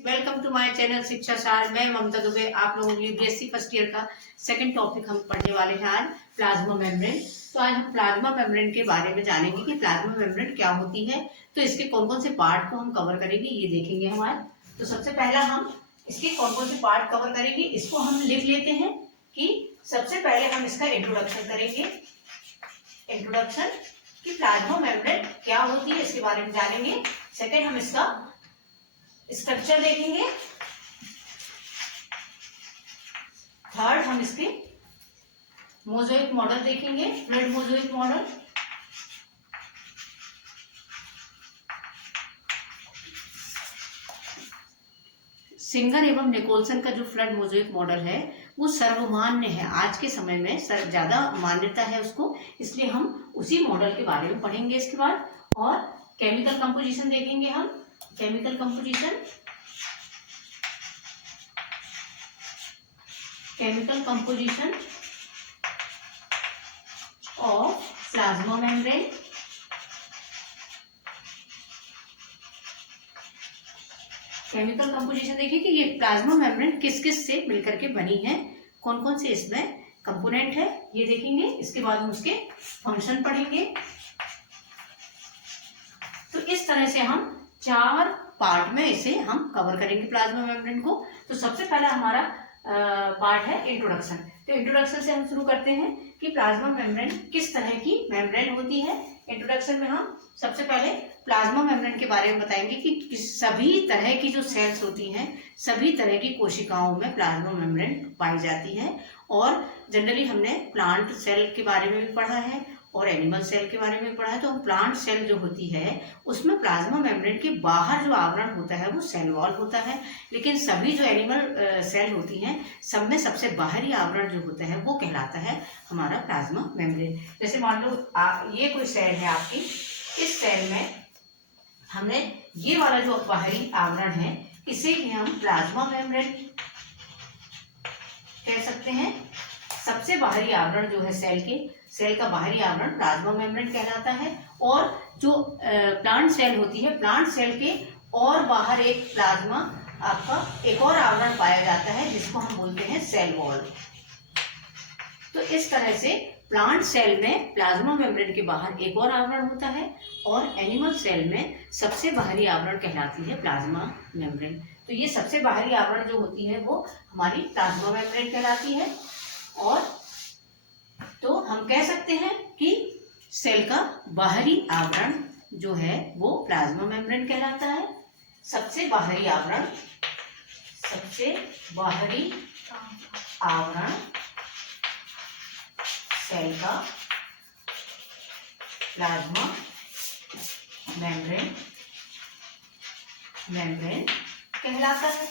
Welcome to my channel शिक्षा सार। मैं ममता दुबे आप लोगों के लिए बीएससी फर्स्ट ईयर का सेकंड टॉपिक हम पढ़ने वाले हैं आज, प्लाज्मा मेम्ब्रेन। तो आज हम प्लाज्मा मेम्ब्रेन के बारे में जानेंगे कि प्लाज्मा मेम्ब्रेन क्या होती है, तो इसके कौन कौन से पार्ट को हम कवर करेंगे ये देखेंगे हम आज। तो सबसे पहला हम इसके कौन कौन से पार्ट कवर करेंगे इसको हम लिख लेते हैं कि सबसे पहले हम इसका इंट्रोडक्शन करेंगे। इंट्रोडक्शन कि प्लाज्मा मेम्ब्रेन क्या होती है इसके बारे में जानेंगे। सेकंड हम इसका स्ट्रक्चर देखेंगे। थर्ड हम इसके मोज़ेक मॉडल देखेंगे, फ्लड मोज़ेक मॉडल। सिंगर एवं निकोलसन का जो फ्लड मोज़ेक मॉडल है वो सर्वमान्य है, आज के समय में ज्यादा मान्यता है उसको, इसलिए हम उसी मॉडल के बारे में पढ़ेंगे इसके बाद। और केमिकल कंपोजिशन देखेंगे हम। Chemical composition of plasma membrane. Chemical composition देखिए कि ये प्लाज्मा मेम्ब्रेन किस किस से मिलकर के बनी है, कौन कौन से इसमें कंपोनेंट है ये देखेंगे। इसके बाद हम उसके फंक्शन पढ़ेंगे। तो इस तरह से हम 4 पार्ट में इसे हम कवर करेंगे प्लाज्मा मेम्ब्रेन को। तो सबसे पहला हमारा पार्ट है इंट्रोडक्शन। तो इंट्रोडक्शन से हम शुरू करते हैं कि प्लाज्मा मेम्ब्रेन किस तरह की मेम्ब्रेन होती है। इंट्रोडक्शन में हम सबसे पहले प्लाज्मा मेम्ब्रेन के बारे में बताएंगे कि सभी तरह की जो सेल्स होती हैं, सभी तरह की कोशिकाओं में प्लाज्मा मेम्ब्रेन पाई जाती है। और जनरली हमने प्लांट सेल के बारे में भी पढ़ा है और एनिमल सेल के बारे में पढ़ा है। तो हम प्लांट सेल जो होती है उसमें प्लाज्मा मेम्ब्रेन के बाहर जो आवरण होता है वो सेल वॉल होता है, लेकिन सभी जो एनिमल सेल होती हैं सब में सबसे बाहरी आवरण जो होता है वो कहलाता है हमारा प्लाज्मा मेम्ब्रेन। जैसे मान लो ये कोई सेल है आपकी, इस सेल में हमने ये वाला जो बाहरी आवरण है इसे ही हम प्लाज्मा मेम्ब्रेन कह सकते हैं। सबसे बाहरी आवरण जो है सेल का बाहरी आवरण प्लाज्मा मेम्ब्रेन कहलाता है। और जो प्लांट सेल होती है, प्लांट सेल के और बाहर एक प्लाज्मा आपका एक और आवरण पाया जाता है जिसको हम बोलते हैं सेल वॉल। तो इस तरह से प्लांट सेल में प्लाज्मा मेम्ब्रेन के बाहर एक और आवरण होता है और एनिमल सेल में सबसे बाहरी आवरण कहलाती है प्लाज्मा मेम्ब्रेन। तो ये सबसे बाहरी आवरण जो होती है वो हमारी प्लाज्मा मेम्ब्रेन कहलाती है। और तो हम कह सकते हैं कि सेल का बाहरी आवरण जो है वो प्लाज्मा मेम्ब्रेन कहलाता है। सबसे बाहरी आवरण सेल का प्लाज्मा मेम्ब्रेन कहलाता है।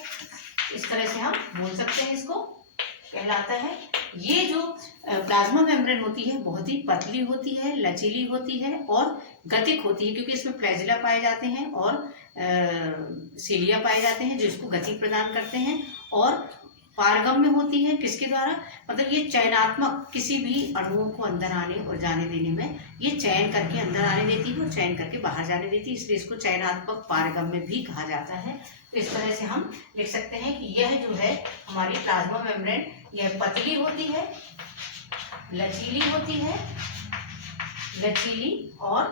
इस तरह से हम बोल सकते हैं, इसको कहलाता है। ये जो प्लाज्मा मेम्ब्रेन होती है बहुत ही पतली होती है, लचीली होती है और गतिक होती है, क्योंकि इसमें फ्लैजिला पाए जाते हैं और सीलिया पाए जाते हैं जो इसको गति प्रदान करते हैं। और पारगम्य होती है किसके द्वारा, मतलब ये चयनात्मक, किसी भी अणुओं को अंदर आने और जाने देने में ये चयन करके अंदर आने देती है और चयन करके बाहर जाने देती है, इसलिए इसको चयनात्मक पारगम्य भी कहा जाता है। तो इस तरह से हम लिख सकते हैं कि यह जो है हमारी प्लाज्मा मेम्ब्रेन, यह पतली होती है, लचीली और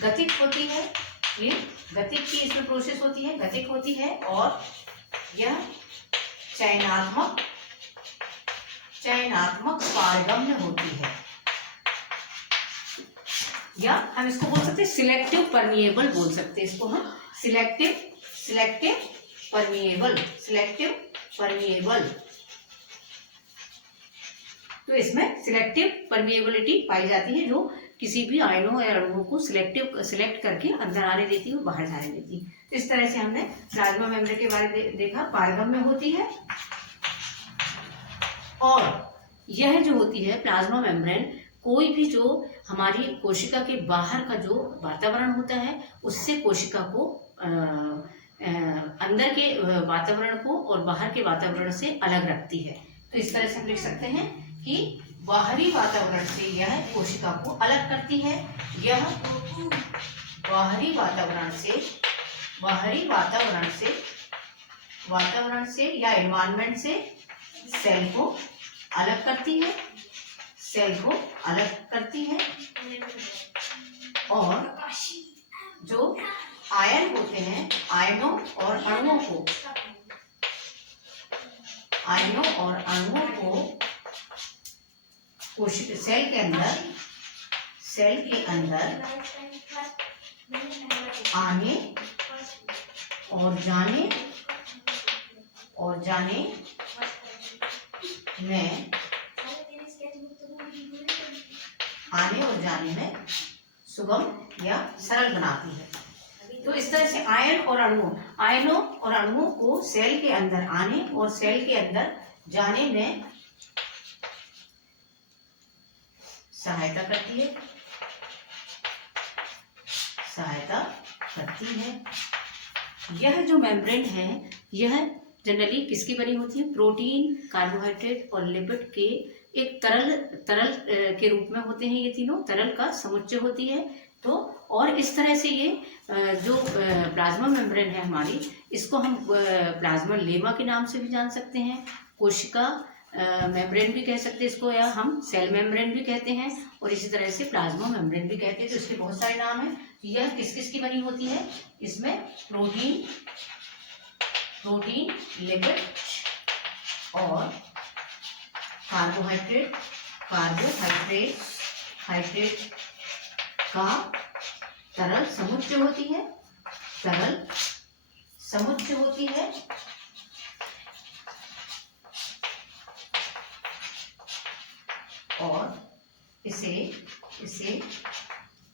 गतिक होती है। ये गतिक की इसमें प्रोसेस होती है, गतिक होती है और यह चयनात्मक पारगम्य होती है। या हम इसको बोल सकते हैं सिलेक्टिव परमिएबल बोल सकते हैं, इसको हम सिलेक्टिव परमिएबल। तो इसमें सिलेक्टिव परमिएबिलिटी पाई जाती है जो किसी भी आयनों या अणुओं को सिलेक्ट करके अंदर आने देती है और बाहर जाने देती है। तो इस तरह से हमने प्लाज्मा मेम्ब्रेन के बारे में देखा, पारगम्य होती है। और यह जो होती है प्लाज्मा मेम्ब्रेन, कोई भी जो हमारी कोशिका के बाहर का जो वातावरण होता है उससे कोशिका को अंदर के वातावरण को और बाहर के वातावरण से अलग रखती है। तो इस तरह से हम लिख सकते हैं कि बाहरी वातावरण से यह कोशिका को अलग करती है। यह बाहरी वातावरण से बाहरी वातावरण से या एनवायरनमेंट से सेल को अलग करती है, और जो आयन होते हैं, आयनों और अणुओं को कोशिका सेल के अंदर आने और जाने में सुगम या सरल बनाती है। तो इस तरह से आयनों और अणुओं को सेल के अंदर आने और सेल के अंदर जाने में सहायता करती है। यह जो मेम्ब्रेन है, यह जनरली किसकी बनी होती है? प्रोटीन, कार्बोहाइड्रेट और लिपिड के एक तरल के रूप में होते हैं। ये तीनों तरल का समुच्चय होती है। तो और इस तरह से ये जो प्लाज्मा मेम्ब्रेन है हमारी, इसको हम प्लाज्मा लेमा के नाम से भी जान सकते हैं, कोशिका मेम्ब्रेन भी कह सकते हैं इसको, या हम सेल मेम्ब्रेन भी कहते हैं, और इसी तरह से प्लाज्मा मेम्ब्रेन भी कहते हैं। तो इसके बहुत सारे नाम हैं। यह किस किस की बनी होती है? इसमें प्रोटीन, लिपिड और कार्बोहाइड्रेट का तरल समुच्चय होती है। और इसे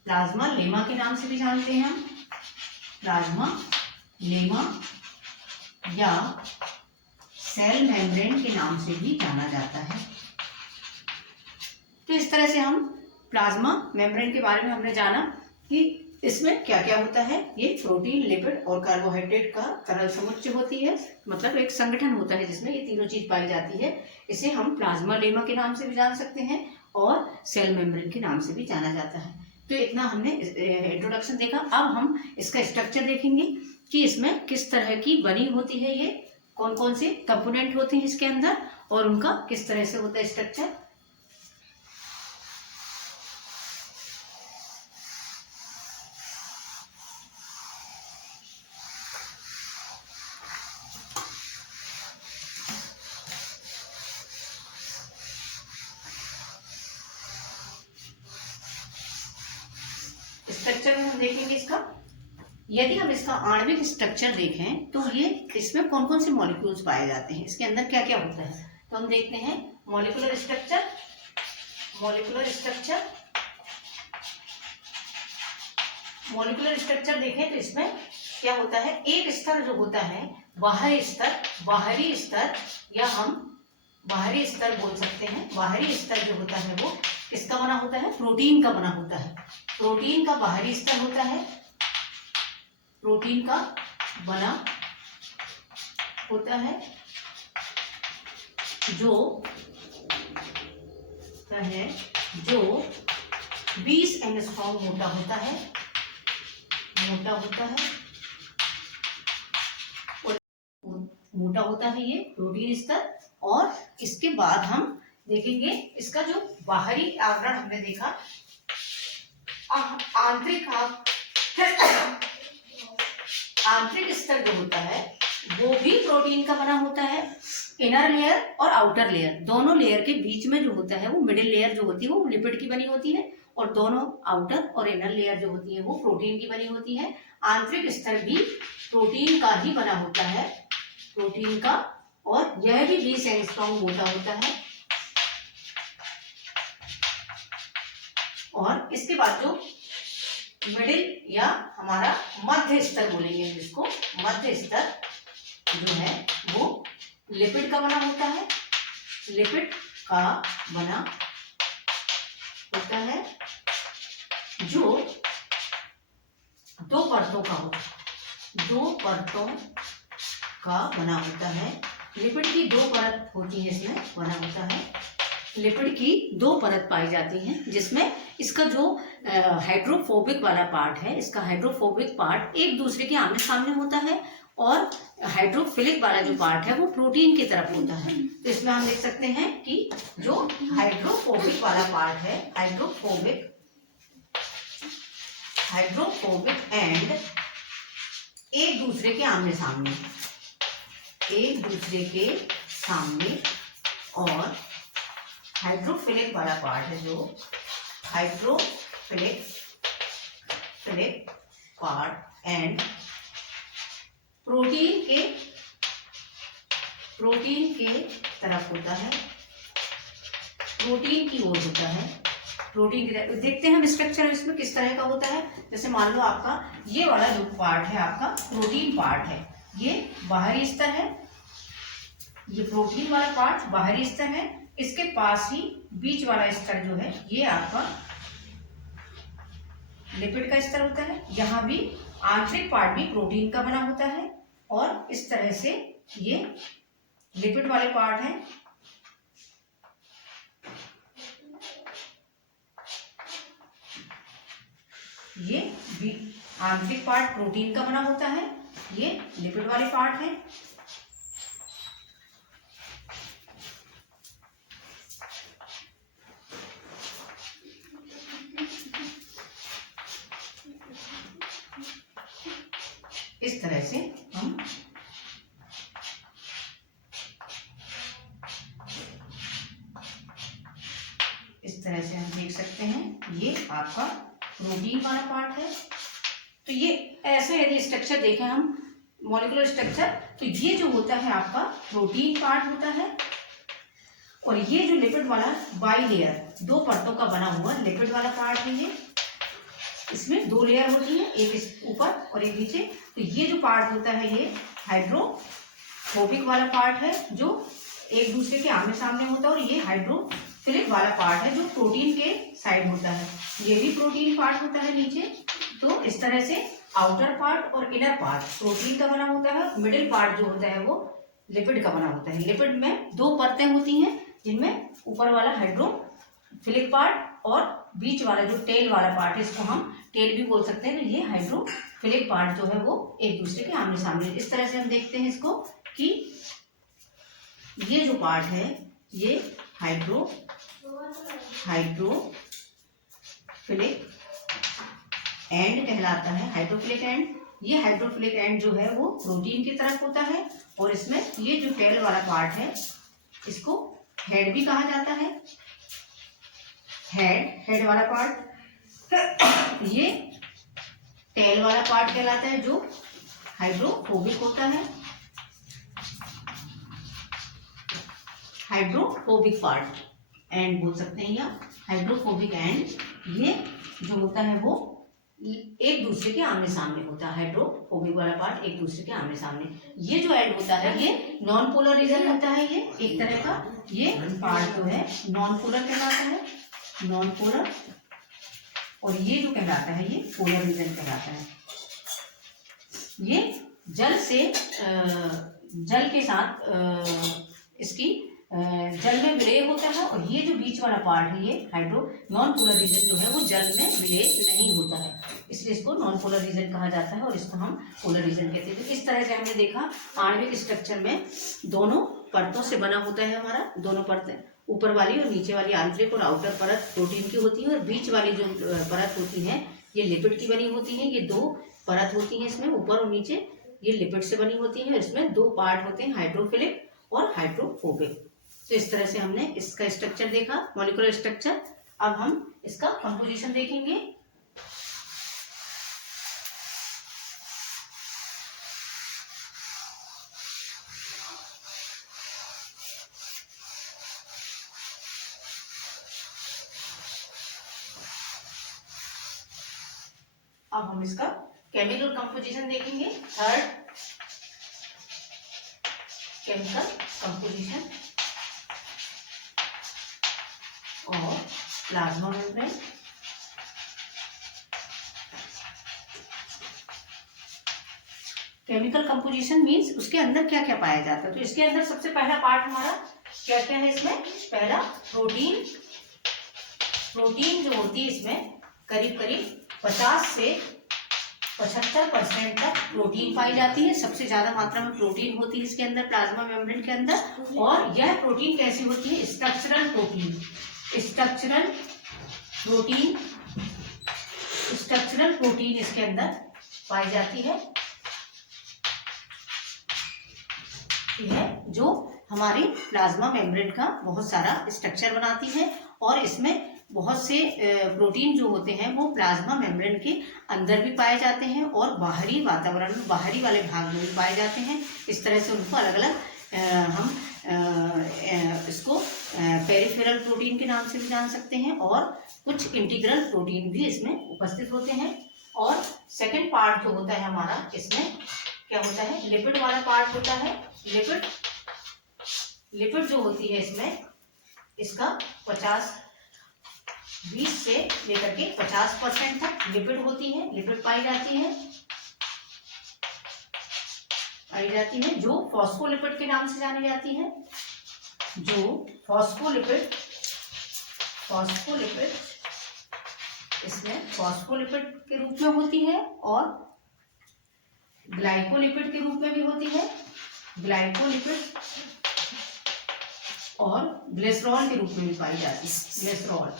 प्लाज्मा लेमा के नाम से भी जानते हैं हम। प्लाज्मा लेमा या सेल मेम्ब्रेन के नाम से भी जाना जाता है। तो इस तरह से हम प्लाज्मा मेम्ब्रेन के बारे में हमने जाना कि इसमें क्या क्या होता है। ये प्रोटीन, लिपिड और कार्बोहाइड्रेट का तरल समुच्चय होती है, मतलब एक संगठन होता है जिसमें ये तीनों चीज पाई जाती है। इसे हम प्लाज्मा लेमा के नाम से भी जान सकते हैं और सेल मेम्ब्रेन के नाम से भी जाना जाता है। तो इतना हमने इंट्रोडक्शन देखा। अब हम इसका स्ट्रक्चर देखेंगे कि इसमें किस तरह की बनी होती है, ये कौन कौन से कंपोनेंट होते हैं इसके अंदर, और उनका किस तरह से होता है स्ट्रक्चर। स्ट्रक्चर में हम देखेंगे इसका। यदि हम इसका आणविक स्ट्रक्चर देखें तो ये इसमें कौन कौन से मॉलिक्यूल्स पाए जाते हैं, इसके अंदर क्या क्या होता है, तो हम देखते हैं मॉलिक्यूलर स्ट्रक्चर देखें तो इसमें क्या होता है, एक स्तर जो होता है बाहरी स्तर या हम बाहरी स्तर बोल सकते हैं। बाहरी स्तर जो होता है वो किसका बना होता है? प्रोटीन का बना होता है। प्रोटीन का बाहरी स्तर होता है, प्रोटीन का बना होता है, जो 20 एंगस्ट्रॉम मोटा होता है ये प्रोटीन स्तर। और इसके बाद हम देखेंगे इसका जो बाहरी आवरण हमने देखा, आंतरिक स्तर जो होता है वो भी प्रोटीन का बना होता है। इनर लेयर और आउटर लेयर, दोनों लेयर के बीच में जो होता है वो मिडिल लेयर जो होती है वो लिपिड की बनी होती है, और दोनों आउटर और इनर लेयर जो होती है वो प्रोटीन की बनी होती है। आंतरिक स्तर भी प्रोटीन का ही बना होता है, प्रोटीन का, और यह भी 20 एंगस्ट्रॉम मोटा होता है। और इसके बाद जो मिडिल या हमारा मध्य स्तर बोलेंगे जिसको, मध्य स्तर जो है वो लिपिड का बना होता है, जो 2 परतों का बना होता है। लिपिड की 2 परत होती है, इसमें बना होता है। लिपिड की 2 परत पाई जाती हैं, जिसमें इसका जो हाइड्रोफोबिक वाला पार्ट है, इसका हाइड्रोफोबिक पार्ट एक दूसरे के आमने सामने होता है, और हाइड्रोफिलिक वाला जो पार्ट है वो प्रोटीन की तरफ होता है। तो इसमें हम लिख सकते हैं कि जो हाइड्रोफोबिक वाला पार्ट है, हाइड्रोफोबिक एंड एक दूसरे के आमने सामने, एक दूसरे के सामने, और हाइड्रोफिलिक वाला पार्ट है जो हाइड्रोफिलिक पार्ट एंड प्रोटीन के तरफ होता है, प्रोटीन की ओर होता है, प्रोटीन की तरफ। देखते हैं हम स्ट्रक्चर इसमें किस तरह का होता है। जैसे मान लो आपका ये वाला जो पार्ट है आपका प्रोटीन पार्ट है, ये बाहरी स्तर है, ये प्रोटीन वाला पार्ट बाहरी स्तर है। इसके पास ही बीच वाला स्तर जो है ये आपका लिपिड का स्तर होता है। यहाँ भी आंतरिक पार्ट भी प्रोटीन का बना होता है, और इस तरह से ये लिपिड वाले पार्ट हैं। ये भी आंतरिक पार्ट प्रोटीन का बना होता है, ये लिपिड वाले पार्ट है। इस तरह से हम देख सकते हैं, ये आपका प्रोटीन वाला पार्ट है। तो ये ऐसे यदि स्ट्रक्चर देखें हम, मॉलिक्यूलर स्ट्रक्चर, तो ये जो होता है आपका प्रोटीन पार्ट होता है, और ये जो लिपिड वाला बाई लेयर, दो परतों का बना हुआ लिपिड वाला पार्ट है, ये इसमें दो लेयर होती है, एक इस ऊपर और एक नीचे। तो ये जो पार्ट होता है ये हाइड्रोफोबिक वाला पार्ट है जो एक दूसरे के आमने सामने होता है, और ये हाइड्रोफिलिक वाला पार्ट है जो प्रोटीन के साइड होता है। ये भी प्रोटीन पार्ट होता है नीचे। तो इस तरह से आउटर पार्ट और इनर पार्ट प्रोटीन का बना होता है, मिडिल पार्ट जो होता है वो लिपिड का बना होता है। लिपिड में दो परतें होती हैं, जिनमें ऊपर वाला हाइड्रोफिलिक पार्ट और बीच वाला जो टेल वाला पार्ट है, इसको हम टेल भी बोल सकते हैं। तो ये हाइड्रोफिलिक पार्ट जो है वो एक दूसरे के आमने सामने। इस तरह से हम देखते हैं इसको कि ये जो पार्ट है ये हाइड्रोफिलिक एंड कहलाता है, हाइड्रोफिलिक एंड। ये हाइड्रोफिलिक एंड जो है वो प्रोटीन की तरफ होता है, और इसमें ये जो टेल वाला पार्ट है इसको हेड भी कहा जाता है। हेड वाला पार्ट ये टेल वाला पार्ट कहलाता है जो हाइड्रोफोबिक होता है, हाइड्रोफोबिक पार्ट एंड बोल सकते हैं, या हाइड्रोफोबिक एंड। ये जो होता है वो एक दूसरे के आमने सामने होता है, हाइड्रोफोबिक वाला पार्ट एक दूसरे के आमने सामने। ये जो एंड होता है ये नॉन पोलर रीजन होता है, ये एक तरह का ये पार्ट जो है नॉन पोलर कहलाता है, नॉन पोलर। और ये जो कहलाता है ये पोलर रीजन कहलाता है। ये जल के साथ इसकी जल में विलय होता है, और ये जो बीच वाला पार्ट है ये नॉन पोलर रीजन जो है वो जल में विलय नहीं होता है, इसलिए इसको नॉन पोलर रीजन कहा जाता है, और इसको हम पोलर रीजन कहते हैं। तो इस तरह से हमने देखा आणविक स्ट्रक्चर में दोनों परतों से बना होता है हमारा, दोनों परतें, ऊपर वाली और नीचे वाली आंतरिक और आउटर परत प्रोटीन की होती है, और बीच वाली जो परत होती है ये लिपिड की बनी होती है। ये दो परत होती है इसमें, ऊपर और नीचे, ये लिपिड से बनी होती है। इसमें दो पार्ट होते हैं, हाइड्रोफिलिक और हाइड्रोफोबिक। तो इस तरह से हमने इसका स्ट्रक्चर देखा, मॉलिक्यूलर स्ट्रक्चर। अब हम इसका कंपोजिशन देखेंगे। अब हम इसका केमिकल कंपोजिशन देखेंगे। थर्ड, केमिकल कंपोजिशन और plasma membrane. Chemical composition means उसके अंदर क्या क्या पाया जाता है। तो इसके अंदर सबसे पहला पार्ट हमारा क्या क्या है, इसमें पहला प्रोटीन, प्रोटीन जो होती है इसमें करीब करीब 50 से 75% तक प्रोटीन पाई जाती है। सबसे ज्यादा मात्रा में प्रोटीन होती है इसके अंदर, प्लाज्मा मेम्ब्रेन के अंदर। और यह प्रोटीन कैसी होती है? Structural protein. Structural protein, structural protein इसके अंदर पाई जाती है, जो हमारी प्लाज्मा मेम्ब्रेन का बहुत सारा स्ट्रक्चर बनाती है। और इसमें बहुत से प्रोटीन जो होते हैं वो प्लाज्मा मेम्ब्रेन के अंदर भी पाए जाते हैं और बाहरी वातावरण में, बाहरी वाले भाग में भी पाए जाते हैं। इस तरह से उनको अलग अलग हम इसको पेरिफेरल प्रोटीन के नाम से भी जान सकते हैं, और कुछ इंटीग्रल प्रोटीन भी इसमें उपस्थित होते हैं। और सेकंड पार्ट जो होता है हमारा, इसमें क्या होता है? लिपिड वाला पार्ट होता है। लिपिड जो होती है इसमें, इसका 20 से लेकर के 50% तक लिपिड होती है, लिपिड पाई जाती है, जो फॉस्फोलिपिड के नाम से जानी जाती है। जो फॉस्फोलिपिड इसमें फॉस्फोलिपिड के रूप में होती है और ग्लाइकोलिपिड के रूप में भी होती है। ग्लाइकोलिपिड और ग्लिसरॉल के रूप में भी पाई जाती है, ग्लिसरॉल।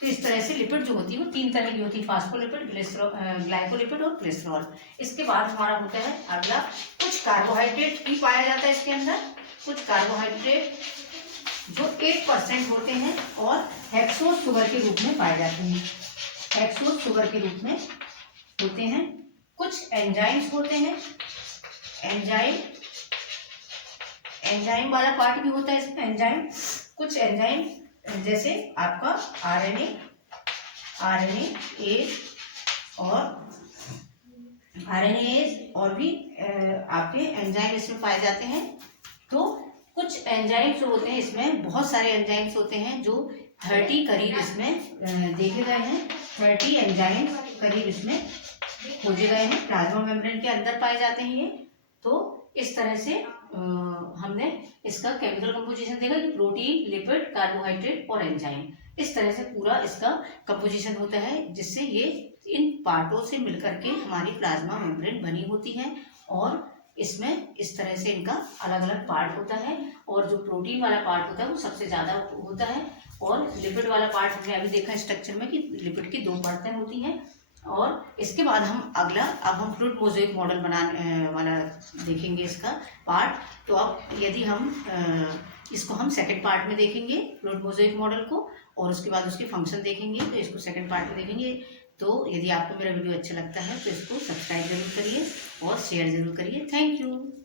तो इस तरह से लिपिड जो होती है वो 3 तरह की होती है, फॉस्फोलिपिड, ग्लाइकोलिपिड और ग्लिसरॉल। इसके बाद हमारा होता है अगला, कुछ कार्बोहाइड्रेट भी पाया जाता है इसके अंदर। कुछ कार्बोहाइड्रेट जो 8% होते हैं और हेक्सोज शुगर के रूप में पाए जाते हैं, हेक्सोज शुगर के रूप में होते हैं। कुछ एंजाइम्स होते हैं, एंजाइम वाला पार्ट भी होता है इसमें। एंजाइम, कुछ एंजाइम जैसे आपका आरएनए और भी आपके एंजाइम इसमें पाए जाते हैं। तो कुछ एंजाइम्स जो होते हैं इसमें, बहुत सारे एंजाइम्स होते हैं जो 30 करीब इसमें देखे गए हैं। 30 एंजाइम करीब इसमें खोजे गए हैं, प्लाज्मा मेम्ब्रेन के अंदर पाए जाते हैं ये। तो इस तरह से हमने इसका केमिकल कंपोजिशन देखा कि प्रोटीन, लिपिड, कार्बोहाइड्रेट और एंजाइम, इस तरह से पूरा इसका कंपोजिशन होता है, जिससे ये इन पार्टों से मिलकर के हमारी प्लाज्मा मेम्ब्रेन बनी होती है। और इसमें इस तरह से इनका अलग अलग पार्ट होता है, और जो प्रोटीन वाला पार्ट होता है वो सबसे ज्यादा होता है, और लिपिड वाला पार्ट हमने अभी देखा स्ट्रक्चर में कि लिपिड की 2 परतें होती हैं। और इसके बाद हम अगला, अब हम फ्लूइड मोज़ेक मॉडल बनाने वाला देखेंगे इसका पार्ट। तो अब यदि हम इसको हम सेकंड पार्ट में देखेंगे फ्लूइड मोज़ेक मॉडल को, और उसके बाद उसके फंक्शन देखेंगे, तो इसको सेकंड पार्ट में देखेंगे। तो यदि आपको मेरा वीडियो अच्छा लगता है तो इसको सब्सक्राइब जरूर करिए और शेयर जरूर करिए। Thank you.